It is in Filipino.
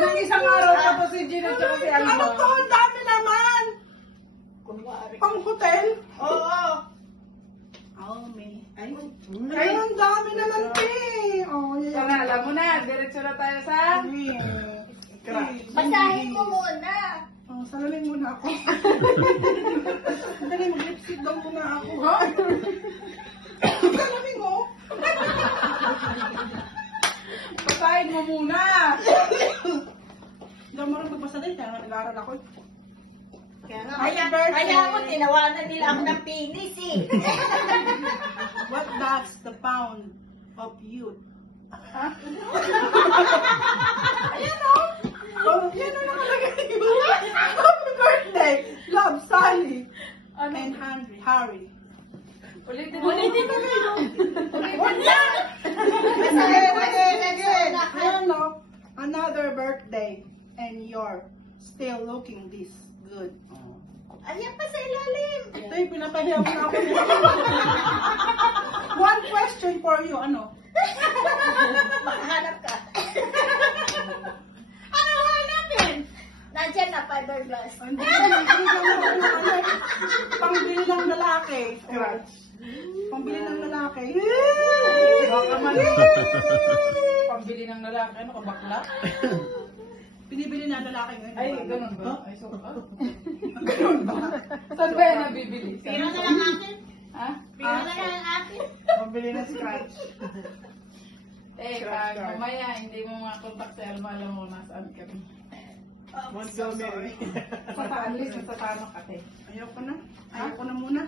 Nang isang araw pa to si Gina at si Alma. Ano to? Ang dami naman! Pang hotel? Oo. Oh, may. Ay, Ay, ang dami naman, te. Oh, So, yeah. alam mo na, diretso na tayo sa... basahin mo muna. Oh, salamin muna ako. Dali, mag-lipstick daw muna ako. Ha? Salamin mo? Basahin mo muna. Hindi ako marunong magbasa din, kaya nag-aaral ako. Kaya nga, Happy birthday. kaya ako, tinawanan nila ako ng penis eh. What does the pound of youth? Oh, yan ang nakalagay yun. Happy birthday! Love, Sally. Ano? And Harry. Ulitin mo. Ulitin mo na yun. Wala! Again. Ayan no, another birthday and you're still looking this good. Ayan pa sa ilalim. Ito yung pinapahiya mo na ako. One question for you, ano? Makahanap ka. Ano hanapin? Nandiyan na, fiberglass. Hindi pangbili ng lalaki. Scratch. Pangbili ng lalaki. Baka man. Pambili ng lalaki. Ano ka, bakla? Binibili na lalaki ngayon. Ay, ganun ba? Ay, so, ganun ba? Saan ba yan nabibili? Pira na lang akin. Ha? Pira na lang akin. Pambili ng scratch. Pag mamaya, hindi mo makontak si Alma, alam mo nasaan kami. Oh, So sorry. Sa saan, Liz? Sa sama ka, te. Ayoko na. Ayoko na muna.